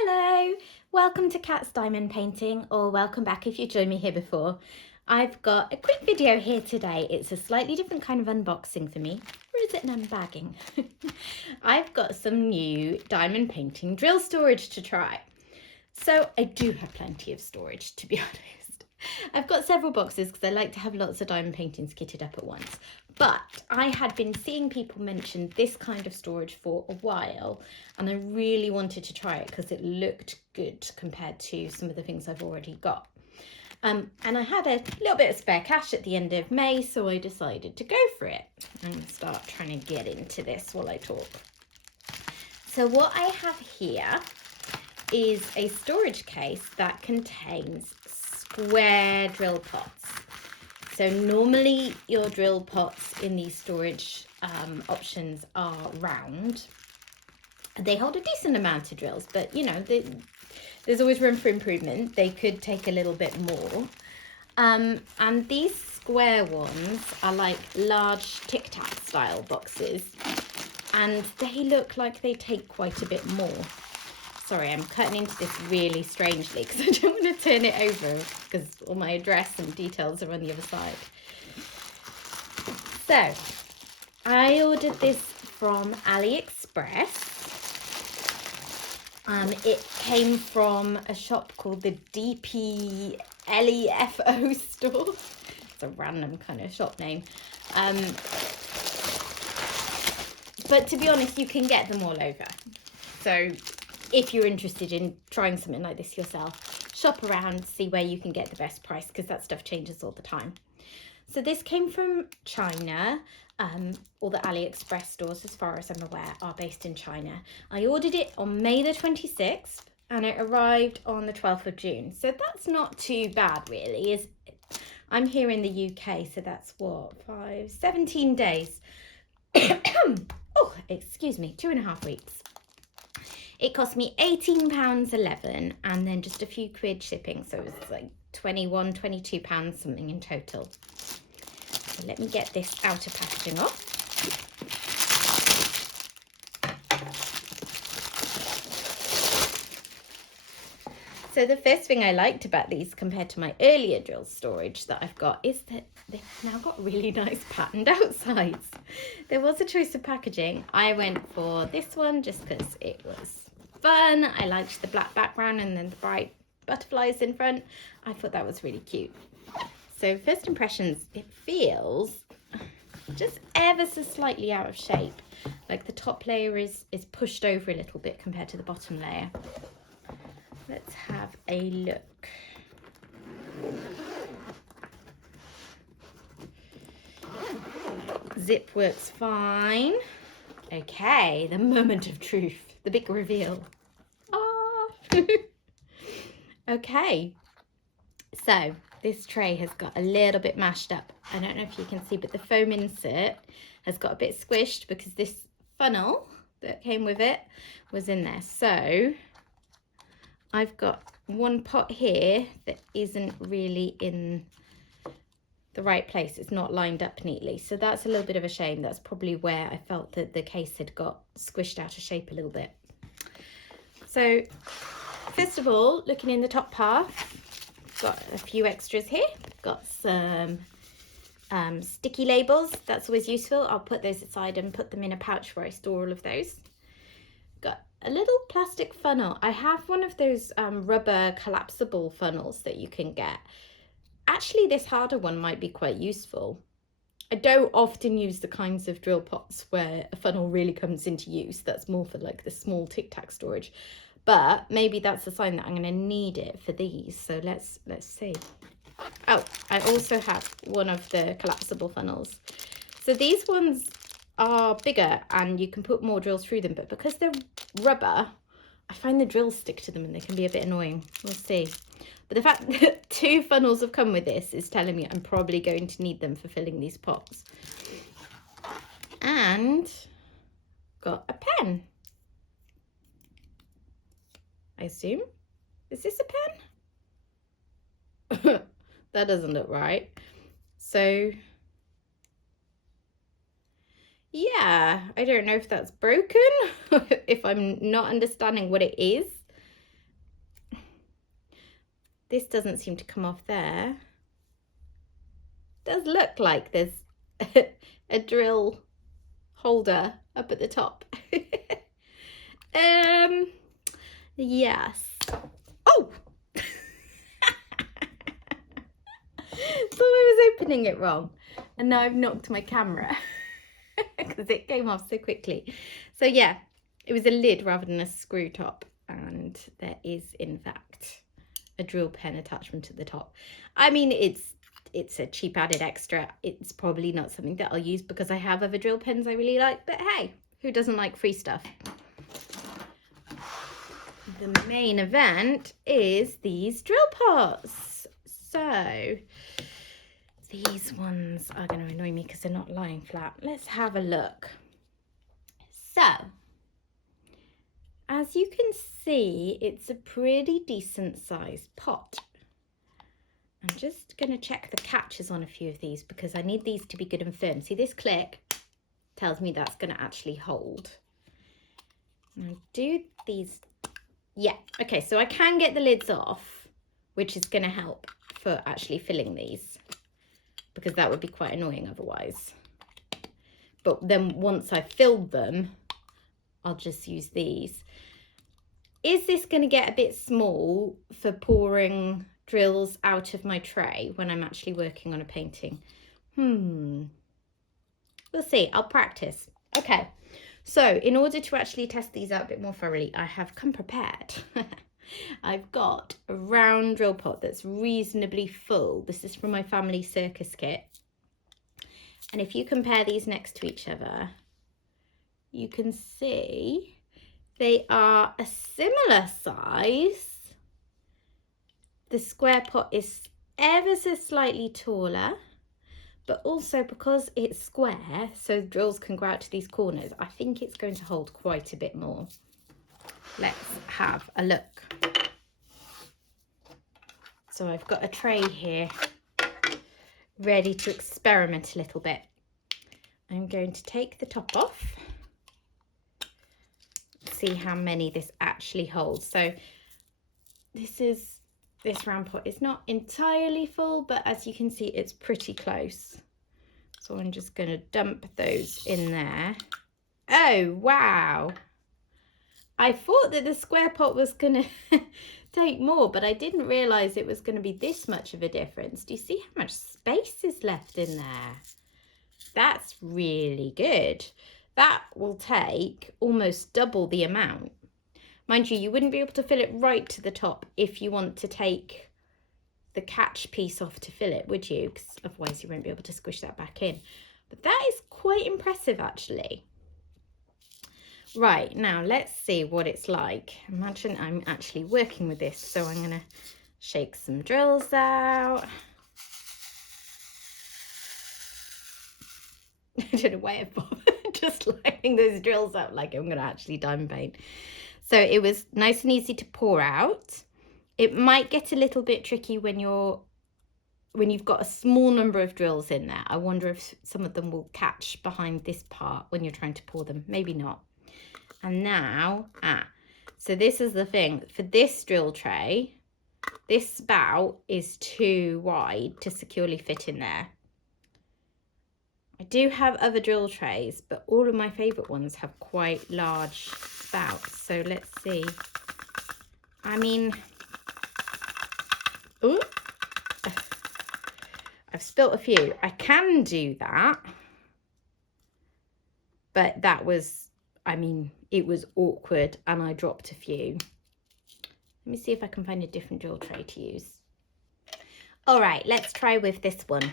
Hello, welcome to Cat's Diamond Painting, or welcome back if you joined me here before. I've got a quick video here today. It's a slightly different kind of unboxing for me, or is it an unbagging? I've got some new diamond painting drill storage to try. So I do have plenty of storage, to be honest. I've got several boxes because I like to have lots of diamond paintings kitted up at once. But I had been seeing people mention this kind of storage for a while, and I really wanted to try it because it looked good compared to some of the things I've already got. And I had a little bit of spare cash at the end of May, so I decided to go for it and start trying to get into this while I talk. So what I have here is a storage case that contains square drill pots. So normally your drill pots in these storage options are round. They hold a decent amount of drills, but you know, there's always room for improvement. They could take a little bit more. And these square ones are like large Tic Tac style boxes, and they look like they take quite a bit more. Sorry, I'm cutting into this really strangely because I don't want to turn it over because all my address and details are on the other side. So, I ordered this from AliExpress. It came from a shop called the DPLEFO store. It's a random kind of shop name. But to be honest, you can get them all over. So if you're interested in trying something like this yourself, shop around, see where you can get the best price, because that stuff changes all the time. So this came from China. All the AliExpress stores, as far as I'm aware, are based in China. I ordered it on May the 26th and it arrived on the 12th of June. So that's not too bad, really. I'm here in the UK, so that's what, 17 days. Oh, excuse me, 2.5 weeks. It cost me £18.11 and then just a few quid shipping. So it was like £21, £22 something in total. So let me get this outer packaging off. So the first thing I liked about these compared to my earlier drill storage that I've got is that they've now got really nice patterned outsides. There was a choice of packaging. I went for this one just because it was fun. I liked the black background and then the bright butterflies in front. I thought that was really cute. So first impressions, it feels just ever so slightly out of shape. Like the top layer is pushed over a little bit compared to the bottom layer. Let's have a look. Zip works fine. Okay, the moment of truth, the big reveal. Ah. Okay, so this tray has got a little bit mashed up. I don't know if you can see, but the foam insert has got a bit squished because this funnel that came with it was in there. So I've got one pot here that isn't really in the right place. It's not lined up neatly. So that's a little bit of a shame. That's probably where I felt that the case had got squished out of shape a little bit. So first of all, looking in the top part, got a few extras here. Got some sticky labels. That's always useful. I'll put those aside and put them in a pouch where I store all of those. Got a little plastic funnel. I have one of those rubber collapsible funnels that you can get. Actually, this harder one might be quite useful. I don't often use the kinds of drill pots where a funnel really comes into use. That's more for like the small Tic Tac storage. But maybe that's a sign that I'm going to need it for these. So let's see. Oh, I also have one of the collapsible funnels. So these ones are bigger and you can put more drills through them. But because they're rubber, I find the drills stick to them and they can be a bit annoying. We'll see. But the fact that 2 funnels have come with this is telling me I'm probably going to need them for filling these pots. And got a pen. I assume. Is this a pen? That doesn't look right. So yeah, I don't know if that's broken, if I'm not understanding what it is. This doesn't seem to come off there. It does look like there's a drill holder up at the top. Yes. Oh! Thought I was opening it wrong, and now I've knocked my camera because it came off so quickly. So yeah, it was a lid rather than a screw top, and there is in fact a drill pen attachment at the top. I mean, it's a cheap added extra. It's probably not something that I'll use because I have other drill pens I really like, but hey, who doesn't like free stuff? The main event is these drill parts. So these ones are going to annoy me because they're not lying flat. Let's have a look. So as you can see, it's a pretty decent sized pot. I'm just going to check the catches on a few of these because I need these to be good and firm. See, this click tells me that's going to actually hold. And I do these. Yeah, okay, so I can get the lids off, which is going to help for actually filling these because that would be quite annoying otherwise. But then once I've filled them, I'll just use these. Is this going to get a bit small for pouring drills out of my tray when I'm actually working on a painting? We'll see. I'll practice. Okay, so in order to actually test these out a bit more thoroughly, I have come prepared. I've got a round drill pot that's reasonably full. This is from my family circus kit. And if you compare these next to each other, you can see they are a similar size. The square pot is ever so slightly taller, but also because it's square, so drills can go out to these corners, I think it's going to hold quite a bit more. Let's have a look. So I've got a tray here ready to experiment a little bit. I'm going to take the top off, see how many this actually holds. So this round pot is not entirely full, but as you can see, it's pretty close. So I'm just going to dump those in there. Oh, wow. I thought that the square pot was going to take more, but I didn't realise it was going to be this much of a difference. Do you see how much space is left in there? That's really good. That will take almost double the amount. Mind you, you wouldn't be able to fill it right to the top if you want to take the catch piece off to fill it, would you? Because otherwise you won't be able to squish that back in. But that is quite impressive, actually. Right, now let's see what it's like. Imagine I'm actually working with this. So I'm going to shake some drills out. I don't know why I'm just lining those drills up like I'm going to actually diamond paint. So it was nice and easy to pour out. It might get a little bit tricky when you've got a small number of drills in there. I wonder if some of them will catch behind this part when you're trying to pour them. Maybe not. And now, so this is the thing. For this drill tray, this spout is too wide to securely fit in there. I do have other drill trays, but all of my favourite ones have quite large spouts. So let's see. I mean, ooh, I've spilt a few. I can do that, but that was, I mean, it was awkward and I dropped a few. Let me see if I can find a different drill tray to use. All right, let's try with this one.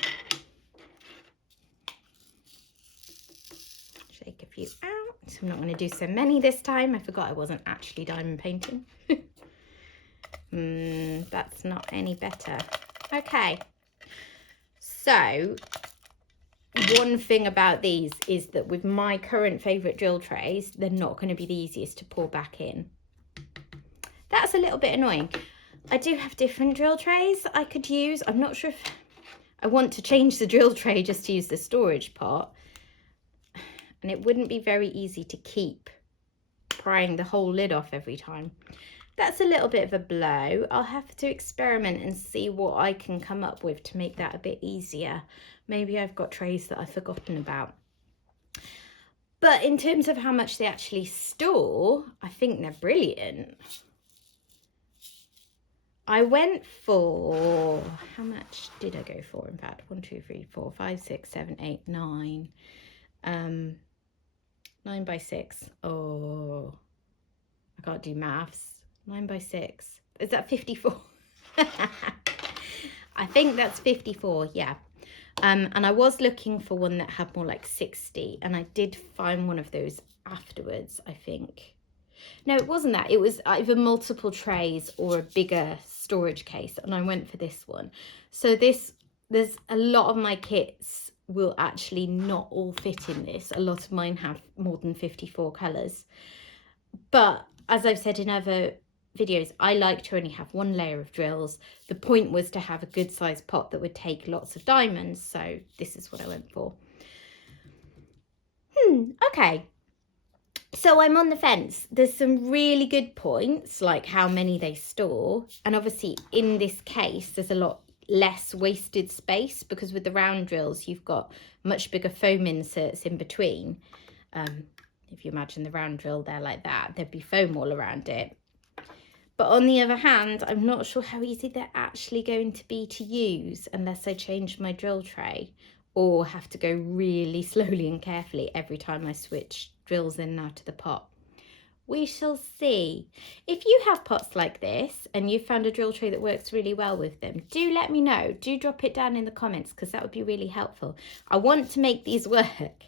Shake a few out. I'm not going to do so many this time. I forgot I wasn't actually diamond painting. That's not any better. Okay. So one thing about these is that with my current favourite drill trays, they're not going to be the easiest to pour back in. That's a little bit annoying. I do have different drill trays I could use. I'm not sure if I want to change the drill tray just to use the storage pot. And it wouldn't be very easy to keep prying the whole lid off every time. That's a little bit of a blow. I'll have to experiment and see what I can come up with to make that a bit easier. Maybe I've got trays that I've forgotten about. But in terms of how much they actually store, I think they're brilliant. I went for, how much did I go for? In fact, 1, 2, 3, 4, 5, 6, 7, 8, 9. 9 by 6. Oh, I can't do maths. 9 by 6. Is that 54? I think that's 54, yeah. And I was looking for one that had more like 60, and I did find one of those afterwards, I think. No, it wasn't that. It was either multiple trays or a bigger storage case, and I went for this one. So there's a lot of my kits will actually not all fit in this. A lot of mine have more than 54 colours. But as I've said in other videos, I like to only have one layer of drills. The point was to have a good sized pot that would take lots of diamonds, so this is what I went for. Okay. So I'm on the fence. There's some really good points, like how many they store. And obviously in this case, there's a lot less wasted space because with the round drills, you've got much bigger foam inserts in between. If you imagine the round drill there like that, there'd be foam all around it. But on the other hand, I'm not sure how easy they're actually going to be to use unless I change my drill tray or have to go really slowly and carefully every time I switch drills in and out of the pot. We shall see. If you have pots like this and you've found a drill tray that works really well with them, do let me know. Do drop it down in the comments because that would be really helpful. I want to make these work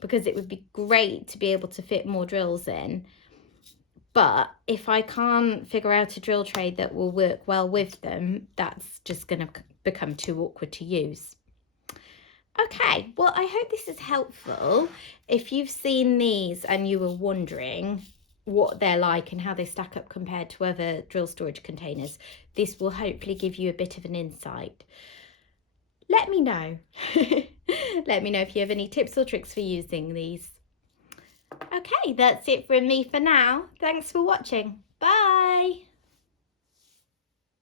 because it would be great to be able to fit more drills in. But if I can't figure out a drill tray that will work well with them, that's just going to become too awkward to use. Okay, well, I hope this is helpful. If you've seen these and you were wondering what they're like and how they stack up compared to other drill storage containers, this will hopefully give you a bit of an insight. Let me know. Let me know if you have any tips or tricks for using these. Okay, that's it from me for now. Thanks for watching. Bye.